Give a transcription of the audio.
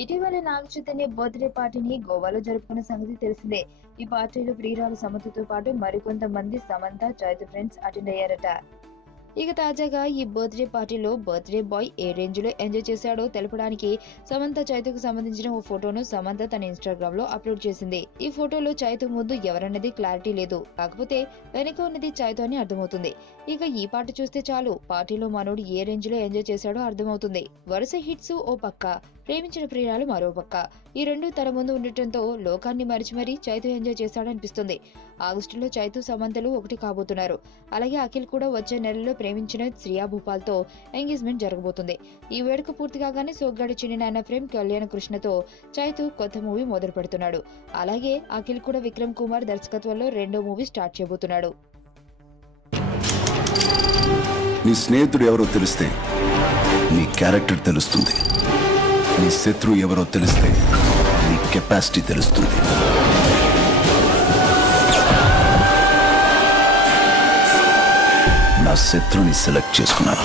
ఇటీవల నాగ చైతన్య బర్త్డే పార్టీని గోవాలో జరుపుకున్న సంగతి తెలిసిందే. ఈ పార్టీలో ప్రియురాలు సమంతతో పాటు మరికొంతమంది సమంత, చైతు ఫ్రెండ్స్ అటెండ్ అయ్యారట. ఇక తాజాగా ఈ బర్త్డే పార్టీలో బర్త్డే బాయ్ ఏ రేంజ్ లో ఎంజాయ్ చేశాడో తెలపడానికి సమంత చైతుకు సంబంధించిన ఓ ఫోటోను సమంత తన ఇన్స్టాగ్రామ్ లో అప్లోడ్ చేసింది. ఈ ఫోటోలో చైతు ముందు ఎవరన్నది క్లారిటీ లేదు, కాకపోతే వెనుక ఉన్నది చైతు అని అర్థమవుతుంది. ఇక ఈ పాట చూస్తే చాలు పార్టీలో మనోడు ఏ రేంజ్ లో ఎంజాయ్ చేశాడో అర్థమవుతుంది. వరుస హిట్స్ ఓ పక్క, ప్రేమించిన ప్రియురాలు మరో పక్క, ఈ రెండు తన ముందు ఉండటంతో లోకాన్ని మరిచి మరీ చైతు ఎంజాయ్ చేశాడనిపిస్తుంది. ఆగస్టులో చైతు సమంతలు ఒకటి కాబోతున్నారు. అలాగే అఖిల్ కూడా వచ్చే నెలలో ప్రేమించిన శ్రియా భూపాల్ తో ఎంగేజ్మెంట్ జరగబోతుంది. ఈ వేడుక పూర్తి కాగానే సోగ్గాడి చిన్ని నాన్న ప్రేమ్ కళ్యాణ కృష్ణతో చైతు కొత్త మూవీ మొదలు పెడుతున్నాడు. అలాగే అఖిల్ కూడా విక్రమ్ కుమార్ దర్శకత్వంలో రెండో మూవీ స్టార్ట్ చేయబోతున్నాడు. నీ స్నేహితుడు ఎవరో తెలిస్తే నీ క్యారెక్టర్ తెలుస్తుంది. నీ శత్రువు ఎవరో తెలిస్తే నీ కెపాసిటీ తెలుస్తుంది. నా శత్రుని సెలెక్ట్ చేసుకున్నాను.